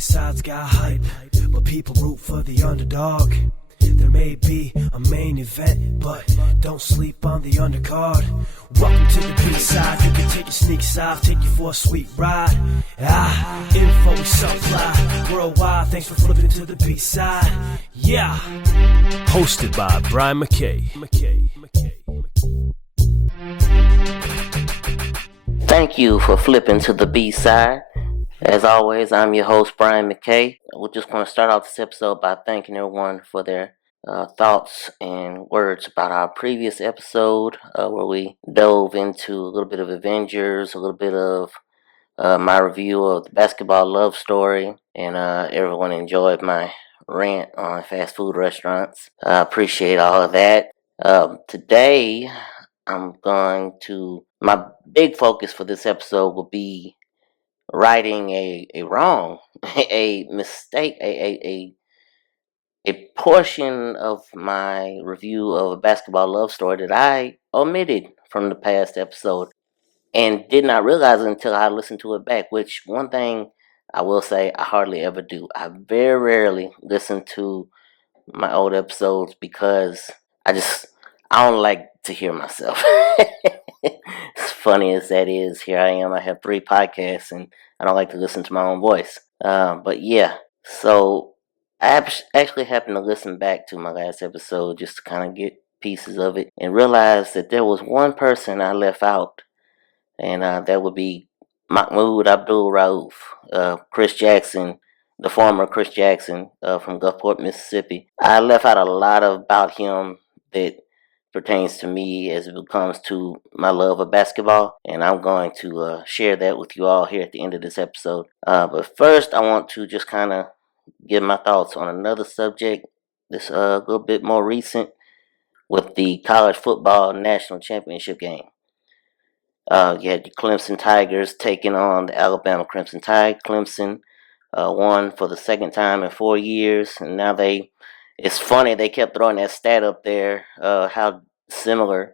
sides got hype, but people root for the underdog. There may be a main event, but don't sleep on the undercard. Welcome to the B-side. You can take your sneaks off, take you for a sweet ride. Info we supply worldwide. Thanks for flipping to the B-side. Yeah. Hosted by Brian Mackay. Thank you for flipping to the B-side. As always, I'm your host, Brian Mackay. We're just going to start off this episode by thanking everyone for their thoughts and words about our previous episode, where we dove into a little bit of Avengers, a little bit of my review of the basketball love story, and everyone enjoyed my rant on fast food restaurants. I appreciate all of that. Today, my big focus for this episode will be righting a wrong, a mistake, a portion of my review of a basketball love story that I omitted from the past episode and did not realize it until I listened to it back, which one thing I will say I hardly ever do. I very rarely listen to my old episodes because I don't like to hear myself. As funny as that is, here I am. I have 3 podcasts and I don't like to listen to my own voice. But yeah, so I actually happened to listen back to my last episode just to kind of get pieces of it and realize that there was one person I left out, and that would be Mahmoud Abdul-Rauf, Chris Jackson, the former Chris Jackson from Gulfport, Mississippi. I left out a lot about him that pertains to me as it comes to my love of basketball, and I'm going to share that with you all here at the end of this episode. But first, I want to just kind of give my thoughts on another subject that's a little bit more recent with the college football national championship game. You had the Clemson Tigers taking on the Alabama Crimson Tide. Clemson won for the second time in 4 years, and now it's funny, they kept throwing that stat up there, how similar,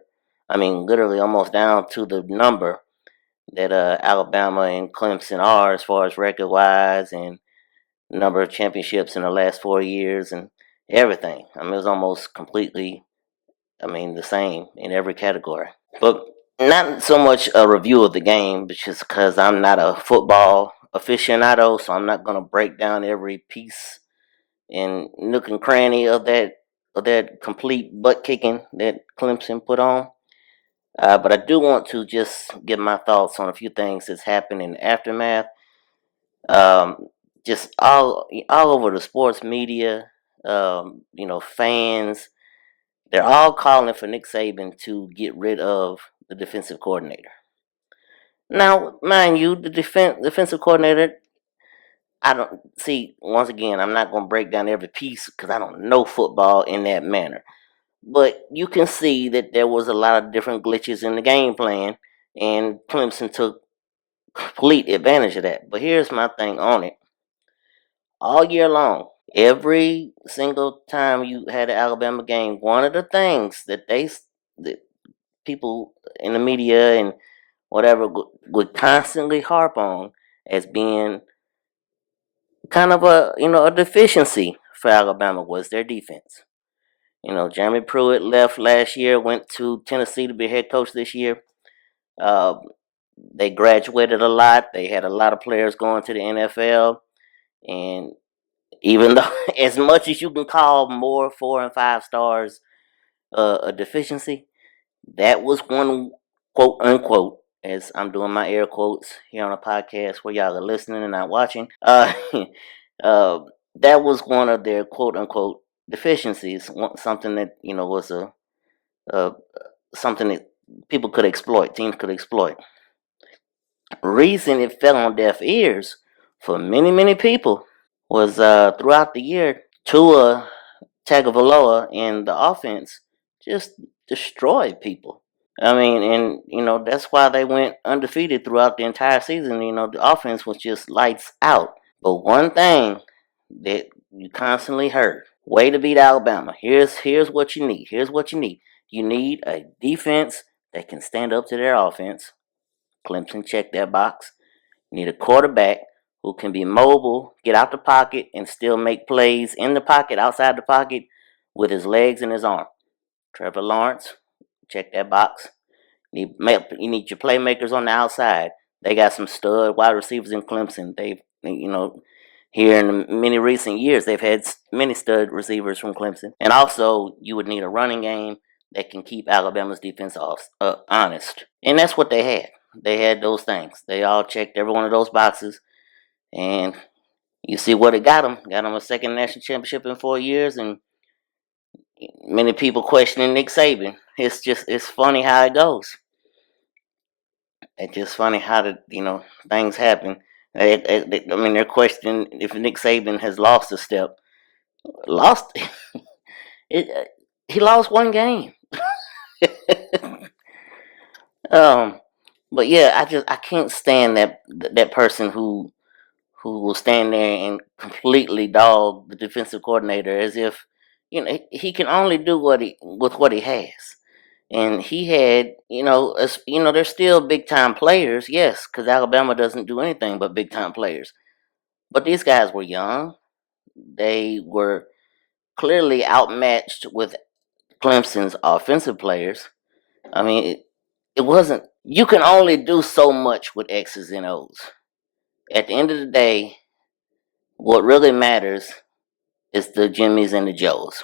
literally almost down to the number that Alabama and Clemson are as far as record-wise and number of championships in the last 4 years and everything. It was almost completely, the same in every category. But not so much a review of the game, but just because I'm not a football aficionado, so I'm not going to break down every piece and nook and cranny of that complete butt kicking that Clemson put on. But I do want to just give my thoughts on a few things that's happened in the aftermath. Just all over the sports media, fans, they're all calling for Nick Saban to get rid of the defensive coordinator. Now, mind you, the defensive coordinator, I don't see, once again, I'm not going to break down every piece because I don't know football in that manner. But you can see that there was a lot of different glitches in the game plan, and Clemson took complete advantage of that. But here's my thing on it. All year long, every single time you had an Alabama game, one of the things that people in the media and whatever would constantly harp on as being kind of a deficiency for Alabama was their defense. Jeremy Pruitt left last year, went to Tennessee to be head coach this year. They graduated a lot. They had a lot of players going to the NFL. And even though, as much as you can call more 4 and 5 stars a deficiency, that was one, quote unquote, as I'm doing my air quotes here on a podcast where y'all are listening and not watching. That was one of their quote unquote deficiencies, something that was something that people could exploit, teams could exploit. Reason it fell on deaf ears for many people was throughout the year, Tua Tagovailoa and the offense just destroyed people. That's why they went undefeated throughout the entire season. The offense was just lights out. But one thing that you constantly heard, way to beat Alabama. Here's what you need. Here's what you need. You need a defense that can stand up to their offense. Clemson checked that box. You need a quarterback who can be mobile, get out the pocket, and still make plays in the pocket, outside the pocket, with his legs and his arm. Trevor Lawrence, check that box. You need your playmakers on the outside. They got some stud wide receivers in Clemson. Here in many recent years, they've had many stud receivers from Clemson. And also, you would need a running game that can keep Alabama's defense honest. And that's what they had. They had those things. They all checked every one of those boxes. And you see what it got them. Got them a second national championship in 4 years. And many people questioning Nick Saban. It's funny how it goes. It's just funny how things happen. They're questioning if Nick Saban has lost a step. Lost it. He lost one game. But yeah, I can't stand that person who will stand there and completely dog the defensive coordinator as if he can only do what he has. And he had, there's still big time players, yes, because Alabama doesn't do anything but big time players. But these guys were young. They were clearly outmatched with Clemson's offensive players. I mean, it wasn't, you can only do so much with X's and O's. At the end of the day, what really matters is the Jimmies and the Joes.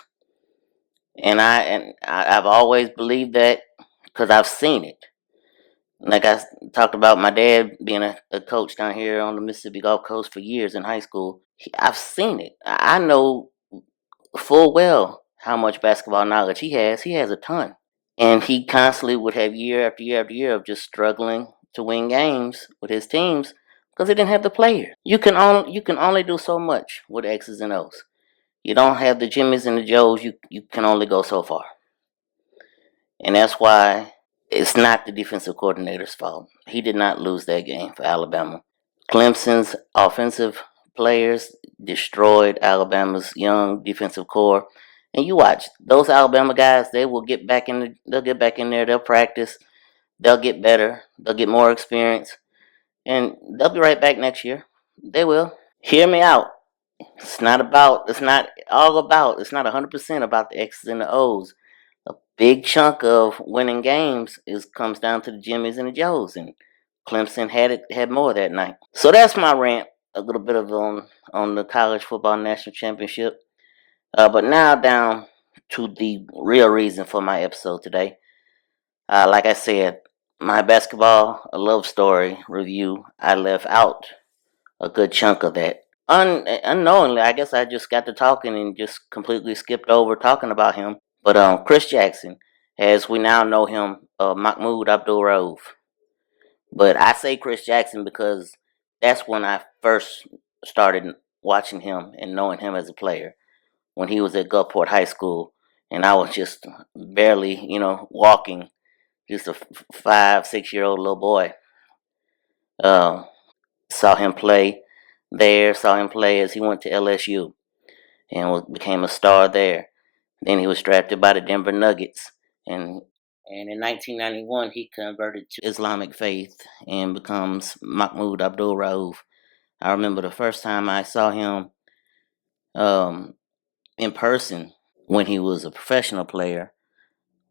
And I've always believed that because I've seen it. Like I talked about my dad being a coach down here on the Mississippi Gulf Coast for years in high school. I've seen it. I know full well how much basketball knowledge he has. He has a ton. And he constantly would have year after year after year of just struggling to win games with his teams because he didn't have the players. You can only do so much with X's and O's. You don't have the Jimmies and the Joes, you can only go so far. And that's why it's not the defensive coordinator's fault. He did not lose that game for Alabama. Clemson's offensive players destroyed Alabama's young defensive core. And you watch those Alabama guys, they'll get back in there, they'll practice, they'll get better, they'll get more experience, and they'll be right back next year. They will. Hear me out. It's not 100% about the X's and the O's. A big chunk of winning games comes down to the Jimmies and the Joes, and Clemson had more that night. So that's my rant, a little bit of on the college football national championship. But now down to the real reason for my episode today. Like I said, my basketball love story review, I left out a good chunk of that. Unknowingly, I guess I just got to talking and just completely skipped over talking about him. But Chris Jackson, as we now know him, Mahmoud Abdul-Rauf. But I say Chris Jackson because that's when I first started watching him and knowing him as a player. When he was at Gulfport High School, and I was just barely, walking, just a 5-6-year-old little boy. Saw him play there, saw him play as he went to LSU and became a star there. Then he was drafted by the Denver Nuggets, and in 1991 he converted to Islamic faith and becomes Mahmoud Abdul-Rauf. I remember the first time I saw him in person when he was a professional player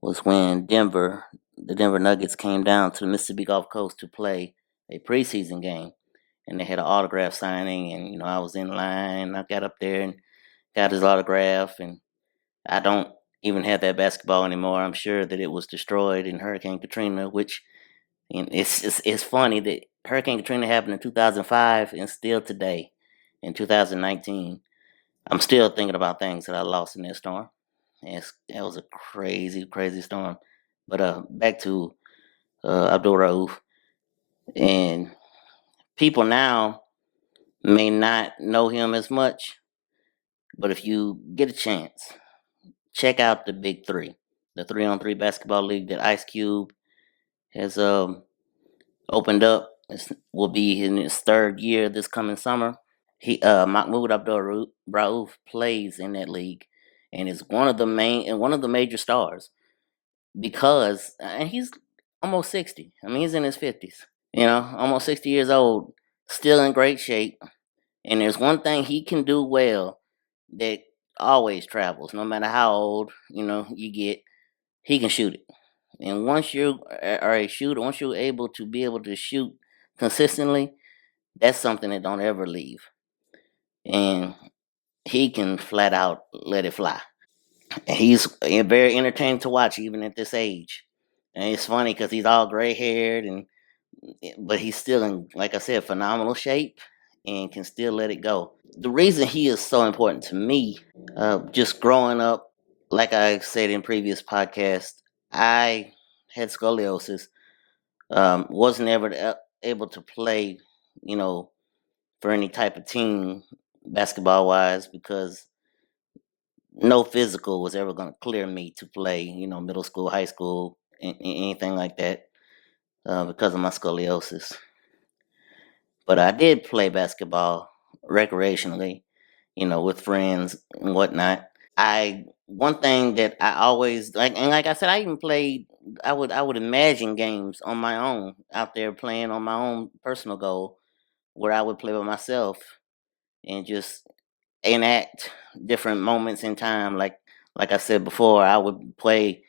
was when the Denver Nuggets came down to the Mississippi Gulf Coast to play a preseason game. And they had an autograph signing, and I was in line. I got up there and got his autograph, and I don't even have that basketball anymore. I'm sure that it was destroyed in Hurricane Katrina, which it's funny that Hurricane Katrina happened in 2005, and still today, in 2019, I'm still thinking about things that I lost in that storm. It was a crazy, crazy storm. But back to Abdul Rauf, and people now may not know him as much, but if you get a chance, check out the Big Three, the 3-on-3 basketball league that Ice Cube has opened up. Will be in his third year this coming summer. Mahmoud Abdul-Rauf plays in that league, and is one of the major stars because and he's almost 60. I mean, he's in his 50s. Almost 60 years old, still in great shape. And there's one thing he can do well that always travels, no matter how old you get. He can shoot it. And once you are a shooter, once you're able to be able to shoot consistently, that's something that don't ever leave. And he can flat out let it fly. And he's very entertaining to watch, even at this age. And it's funny because he's all gray haired, but he's still in, like I said, phenomenal shape and can still let it go. The reason he is so important to me, just growing up, like I said in previous podcasts, I had scoliosis. Wasn't ever able to play, you know, for any type of team basketball wise because no physical was ever going to clear me to play, middle school, high school, anything like that because of my scoliosis. But I did play basketball recreationally, with friends and whatnot. One thing that I always like, and like I said, I even played. I would imagine games on my own out there playing on my own personal goal, where I would play by myself and just enact different moments in time. Like I said before, I would play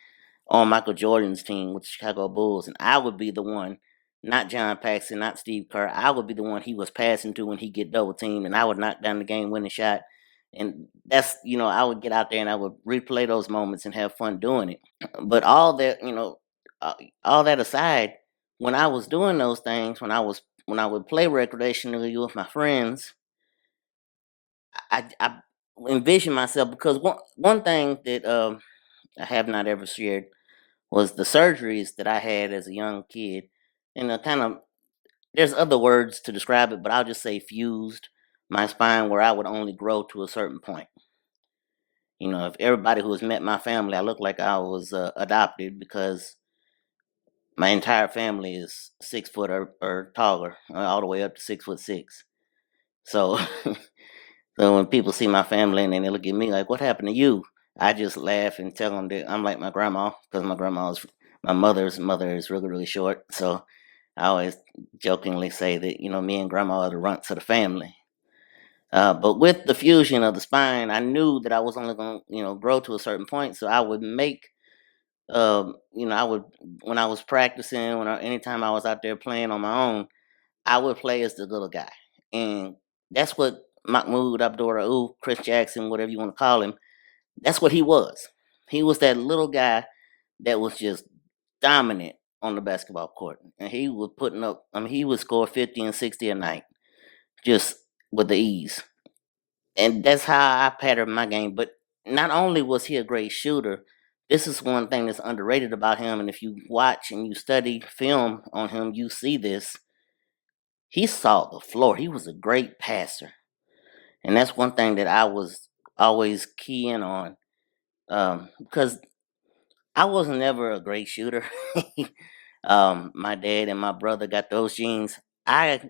on Michael Jordan's team with the Chicago Bulls, and I would be the one, not John Paxson, not Steve Kerr. I would be the one he was passing to when he get double teamed, and I would knock down the game winning shot. And that's I would get out there and I would replay those moments and have fun doing it. But uh, all that aside, when I was doing those things, when I would play recreationally with my friends, I envision myself because one thing that I have not ever shared was the surgeries that I had as a young kid, and kind of there's other words to describe it, but I'll just say fused my spine where I would only grow to a certain point. If everybody who has met my family, I look like I was adopted because my entire family is 6 foot or taller, all the way up to 6'6". So, so when people see my family and then they look at me like, "What happened to you?" I just laugh and tell them that I'm like my grandma because my mother's mother is really really short. So I always jokingly say that me and grandma are the runts of the family. But with the fusion of the spine, I knew that I was only going to grow to a certain point. So I would make I would when I was practicing anytime I was out there playing on my own, I would play as the little guy, and that's what Mahmoud Abdul-Rauf, Chris Jackson, whatever you want to call him, that's what he was. He was that little guy that was just dominant on the basketball court, and he was putting up. I mean, he would score 50 and 60 a night just with the ease, and that's how I patterned my game. But not only was he a great shooter, this is one thing that's underrated about him. And if you watch and you study film on him, you see this. He saw the floor. He was a great passer, and that's one thing that I was always keying on because I wasn't ever a great shooter. My dad and my brother got those genes. I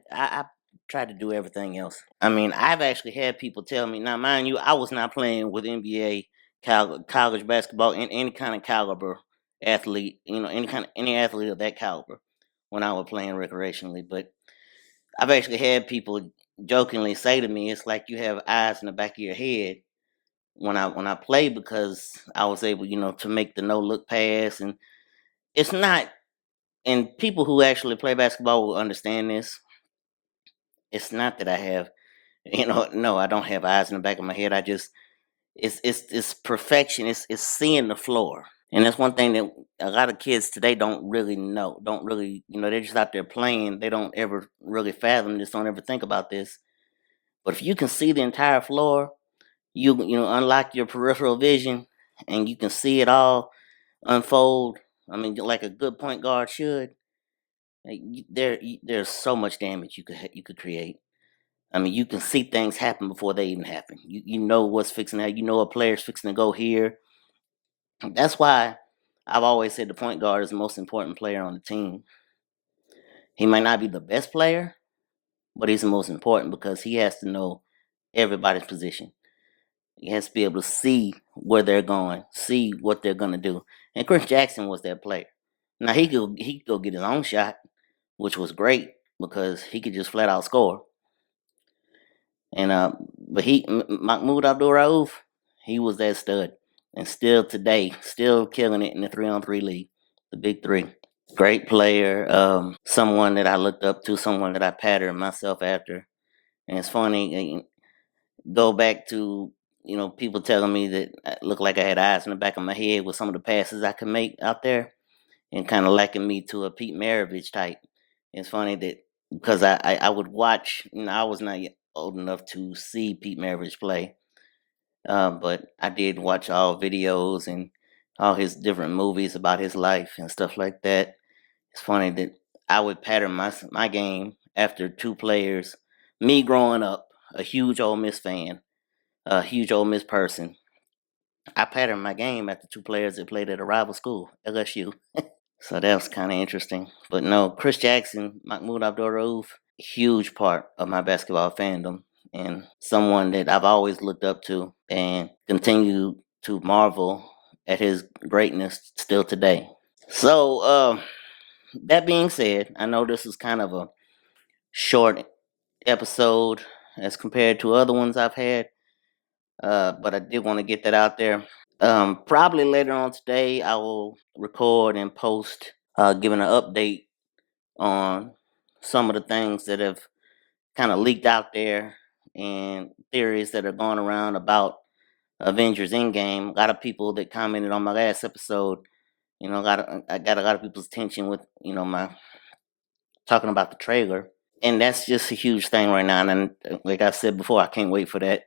tried to do everything else. I mean, I've actually had people tell me. Now, mind you, I was not playing with NBA, college basketball, in any kind of caliber athlete. Any athlete of that caliber when I was playing recreationally. But I've actually had people jokingly say to me, "It's like you have eyes in the back of your head." When I play because I was able, to make the no look pass, and it's not. And people who actually play basketball will understand this. It's not that I have, no, I don't have eyes in the back of my head. I just, it's perfection. It's seeing the floor, and that's one thing that a lot of kids today don't really know. Don't really, they're just out there playing. They don't ever really fathom this. Don't ever think about this. But if you can see the entire floor, you unlock your peripheral vision, and you can see it all unfold. I mean, like a good point guard should. Like, there's so much damage you could create. I mean, you can see things happen before they even happen. You know what's fixing that. You know a player's fixing to go here. That's why I've always said the point guard is the most important player on the team. He might not be the best player, but he's the most important because he has to know everybody's position. He has to be able to see where they're going, see what they're gonna do. And Chris Jackson was that player. Now he could go get his own shot, which was great because he could just flat out score. And but Mahmoud Abdul-Rauf, he was that stud, and still today, still killing it in the 3-on-3 league, the big three. Great player, someone that I looked up to, someone that I patterned myself after. And it's funny, go back to people telling me that I looked like I had eyes in the back of my head with some of the passes I could make out there, and kind of liking me to a Pete Maravich type. It's funny that because I would watch, I was not yet old enough to see Pete Maravich play, but I did watch all videos and all his different movies about his life and stuff like that. It's funny that I would pattern my game after two players. Me growing up, a huge Ole Miss fan, a huge Ole Miss person, I patterned my game after two players that played at a rival school, LSU. So that was kind of interesting. But no, Chris Jackson, Mahmoud Abdul-Rauf, huge part of my basketball fandom, and someone that I've always looked up to and continue to marvel at his greatness still today. So that being said, I know this is kind of a short episode as compared to other ones I've had, but I did want to get that out there. Probably later on today, I will record and post, giving an update on some of the things that have kind of leaked out there and theories that are going around about Avengers Endgame. A lot of people that commented on my last episode, I got a lot of people's attention with, my talking about the trailer. And that's just a huge thing right now. And like I said before, I can't wait for that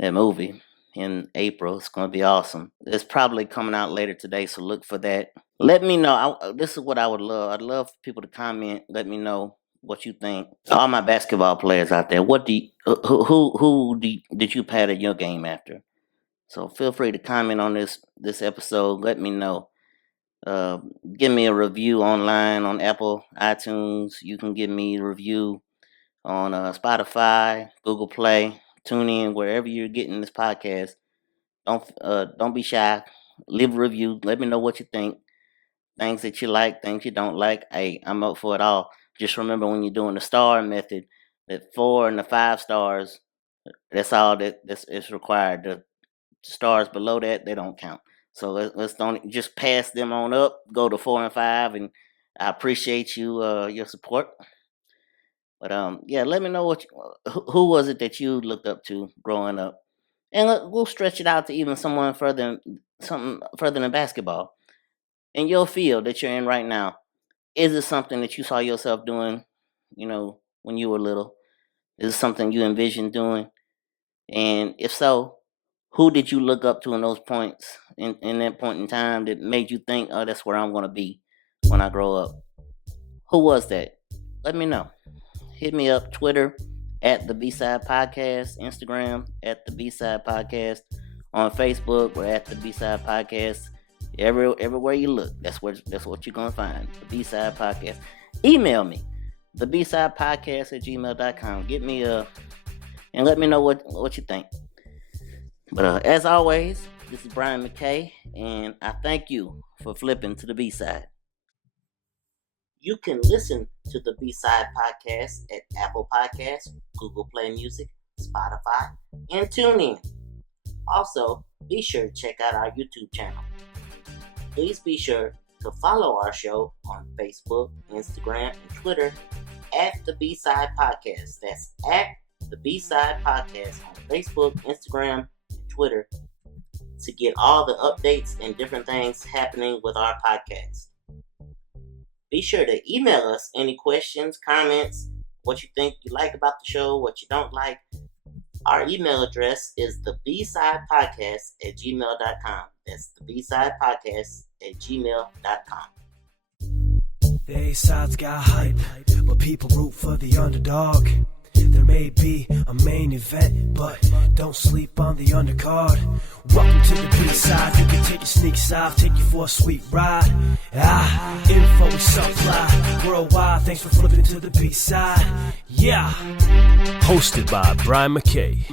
movie in April. It's going to be awesome. It's probably coming out later today, so look for that. Let me know. This is what I would love. I'd love for people to comment. Let me know what you think. All my basketball players out there, who did you pattern your game after? So feel free to comment on this episode. Let me know. Give me a review online on Apple, iTunes. You can give me a review on Spotify, Google Play, TuneIn, wherever you're getting this podcast. Don't be shy. Leave a review. Let me know what you think. Things that you like, things you don't like. Hey, I'm up for it all. Just remember when you're doing the star method, that 4 and the 5 stars, that's all that's required. The stars below that, they don't count. So let's don't just pass them on up. Go to 4 and 5, and I appreciate your support. But yeah, let me know who was it that you looked up to growing up, and we'll stretch it out to even something further than basketball. In your field that you're in right now, is it something that you saw yourself doing, when you were little? Is it something you envisioned doing? And if so, who did you look up to in those points, in that point in time, that made you think, oh, that's where I'm going to be when I grow up? Who was that? Let me know. Hit me up, Twitter, at the B-Side Podcast, Instagram, at the B-Side Podcast, on Facebook, we're at the B-Side Podcast. Everywhere you look, that's what you're going to find, the B-Side Podcast. Email me, the B-Side Podcast at gmail.com. Get me and let me know what you think. But as always, this is Brian Mackay, and I thank you for flipping to the B-Side. You can listen to the B-Side Podcast at Apple Podcasts, Google Play Music, Spotify, and TuneIn. Also, be sure to check out our YouTube channel. Please be sure to follow our show on Facebook, Instagram, and Twitter at the B-Side Podcast. That's at the B-Side Podcast on Facebook, Instagram, and Twitter to get all the updates and different things happening with our podcast. Be sure to email us any questions, comments, what you think you like about the show, what you don't like. Our email address is the bsidepodcast at gmail.com. That's the bsidepodcast at gmail.com. The A-sides got hype, but people root for the underdog. There may be a main event, but don't sleep on the undercard. Welcome to the B-side. You can take your sneaks off, take you for a sweet ride. Info we supply worldwide. Thanks for flipping to the B-side. Yeah. Hosted by Brian Mackay.